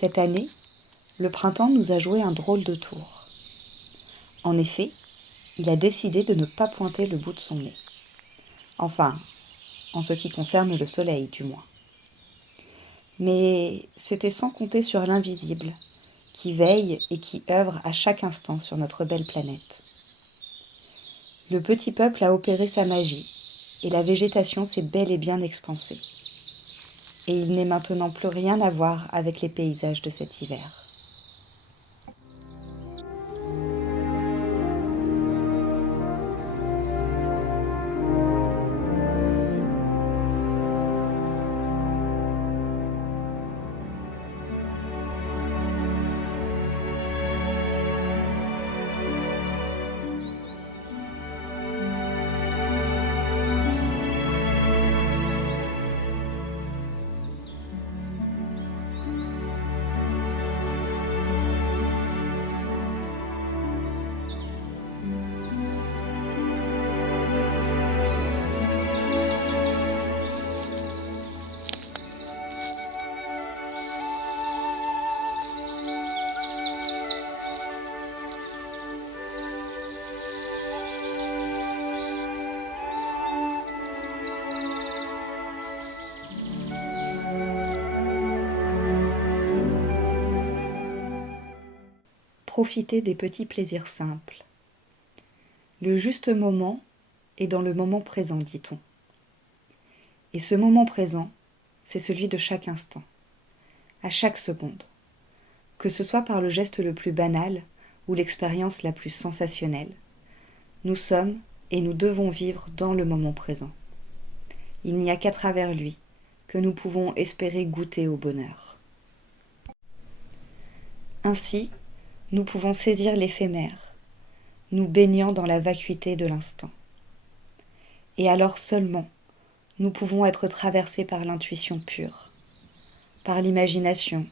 Cette année, le printemps nous a joué un drôle de tour. En effet, il a décidé de ne pas pointer le bout de son nez. Enfin, en ce qui concerne le soleil, du moins. Mais c'était sans compter sur l'invisible, qui veille et qui œuvre à chaque instant sur notre belle planète. Le petit peuple a opéré sa magie, et la végétation s'est bel et bien expansée. Et il n'est maintenant plus rien à voir avec les paysages de cet hiver. Profiter des petits plaisirs simples. Le juste moment est dans le moment présent, dit-on. Et ce moment présent, c'est celui de chaque instant, à chaque seconde, que ce soit par le geste le plus banal ou l'expérience la plus sensationnelle. Nous sommes et nous devons vivre dans le moment présent. Il n'y a qu'à travers lui que nous pouvons espérer goûter au bonheur. Ainsi, nous pouvons saisir l'éphémère, nous baignant dans la vacuité de l'instant. Et alors seulement, nous pouvons être traversés par l'intuition pure, par l'imagination,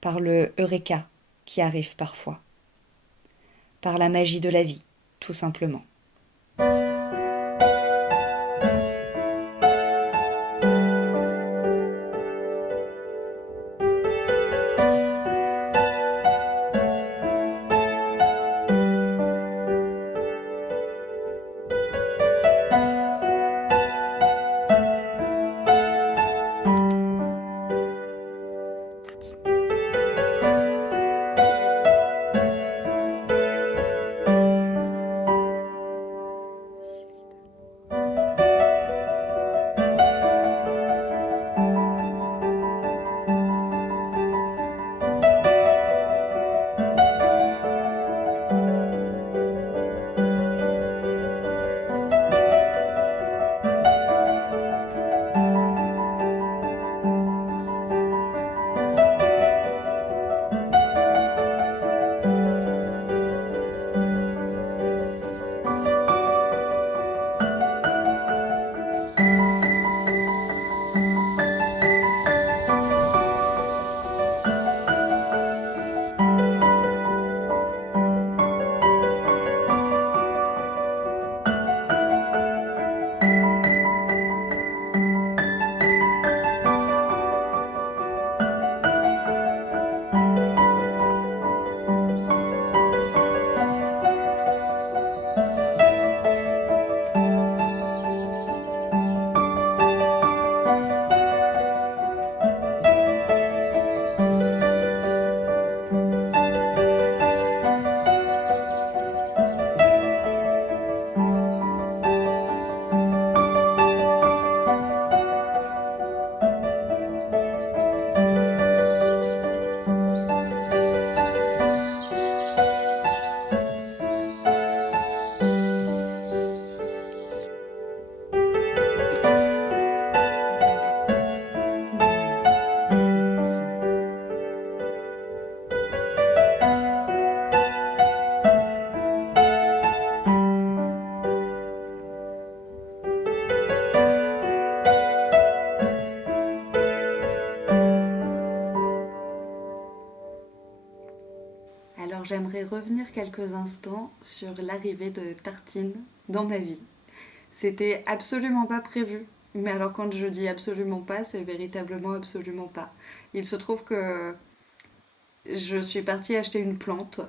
par le eureka qui arrive parfois, par la magie de la vie, tout simplement. Alors j'aimerais revenir quelques instants sur l'arrivée de Tartine dans ma vie. C'était absolument pas prévu. Mais alors quand je dis absolument pas, c'est véritablement absolument pas. Il se trouve que je suis partie acheter une plante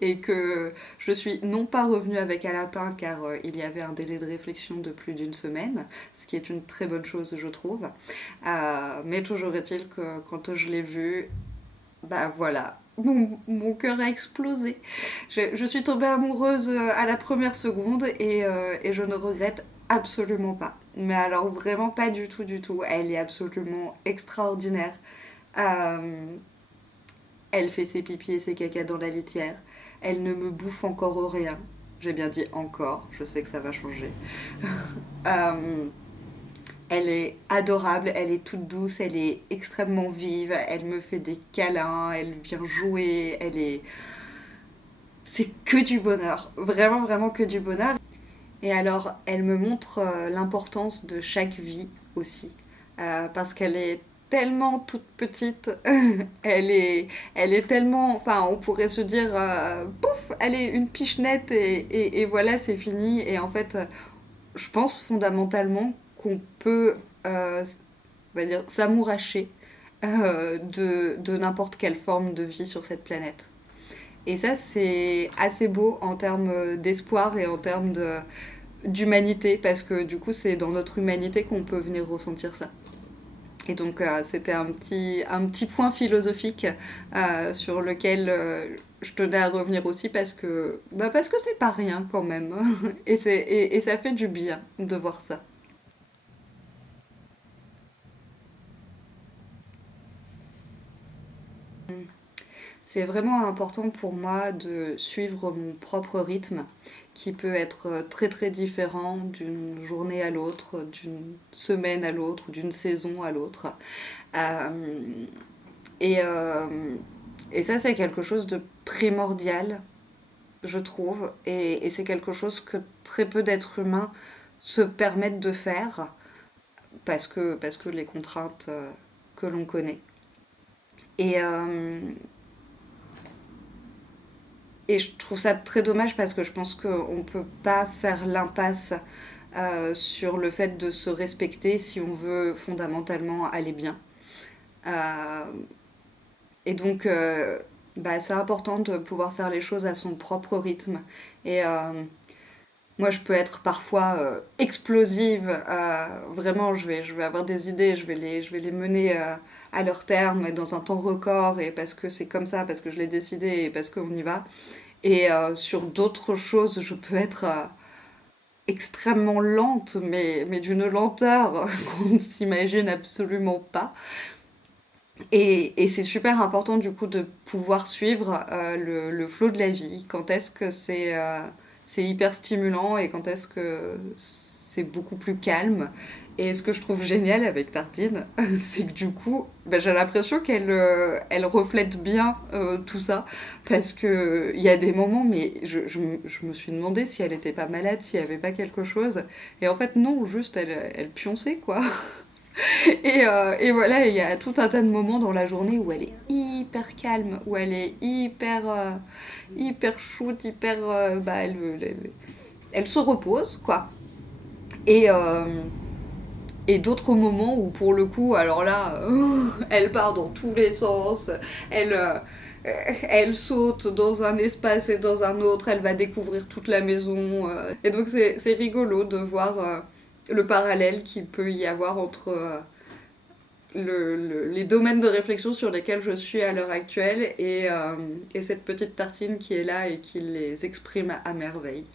et que je suis non pas revenue avec un lapin car il y avait un délai de réflexion de plus d'une semaine, ce qui est une très bonne chose je trouve. Mais toujours est-il que quand je l'ai vu, bah voilà, mon cœur a explosé. Je suis tombée amoureuse à la première seconde et je ne regrette absolument pas. Mais alors vraiment pas du tout du tout. Elle est absolument extraordinaire. Euh, Elle fait ses pipis et ses caca dans la litière. Elle ne me bouffe encore rien. J'ai bien dit encore, je sais que ça va changer. Euh, Elle est adorable, elle est toute douce, elle est extrêmement vive, elle me fait des câlins, elle vient jouer, elle est... C'est que du bonheur, vraiment vraiment que du bonheur. Et alors, elle me montre l'importance de chaque vie aussi, parce qu'elle est tellement toute petite, elle est, elle est tellement, enfin, on pourrait se dire, pouf, elle est une pichenette et voilà, c'est fini. Et en fait, je pense fondamentalement qu'on peut, on va dire, s'amouracher de n'importe quelle forme de vie sur cette planète. Et ça, c'est assez beau en termes d'espoir et en termes d'humanité, parce que du coup, c'est dans notre humanité qu'on peut venir ressentir ça. Et donc, c'était un petit point philosophique sur lequel je tenais à revenir aussi parce que c'est pas rien quand même. Et ça fait du bien de voir ça. C'est vraiment important pour moi de suivre mon propre rythme qui peut être très très différent d'une journée à l'autre, d'une semaine à l'autre ou d'une saison à l'autre. Euh, et, euh, et ça c'est quelque chose de primordial, je trouve, et c'est quelque chose que très peu d'êtres humains se permettent de faire parce que les contraintes que l'on connaît. Et, euh, Et je trouve ça très dommage parce que je pense qu'on ne peut pas faire l'impasse sur le fait de se respecter si on veut fondamentalement aller bien. Euh, et donc, bah, c'est important de pouvoir faire les choses à son propre rythme. Et moi, je peux être parfois explosive. Vraiment, je vais avoir des idées, je vais les mener à leur terme et dans un temps record. Et parce que c'est comme ça, parce que je l'ai décidé et parce qu'on y va. Et sur d'autres choses, je peux être extrêmement lente, mais d'une lenteur qu'on ne s'imagine absolument pas. Et c'est super important du coup de pouvoir suivre le flot de la vie. Quand est-ce que c'est hyper stimulant et quand est-ce que c'est beaucoup plus calme. Et ce que je trouve génial avec Tartine, c'est que du coup, bah, j'ai l'impression qu'elle elle reflète bien tout ça. Parce que il y a des moments, mais je me suis demandé si elle était pas malade, s'il n'y avait pas quelque chose. Et en fait, non, juste elle pionçait quoi. Et voilà, il y a tout un tas de moments dans la journée où elle est hyper calme, où elle est hyper shoot, bah, elle se repose, quoi. Et, euh, et d'autres moments où, pour le coup, alors là, elle part dans tous les sens, elle, euh, elle saute dans un espace et dans un autre, elle va découvrir toute la maison. Et donc, c'est rigolo de voir le parallèle qu'il peut y avoir entre les domaines de réflexion sur lesquels je suis à l'heure actuelle et cette petite tartine qui est là et qui les exprime à merveille.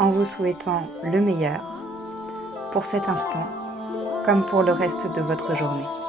en vous souhaitant le meilleur pour cet instant comme pour le reste de votre journée.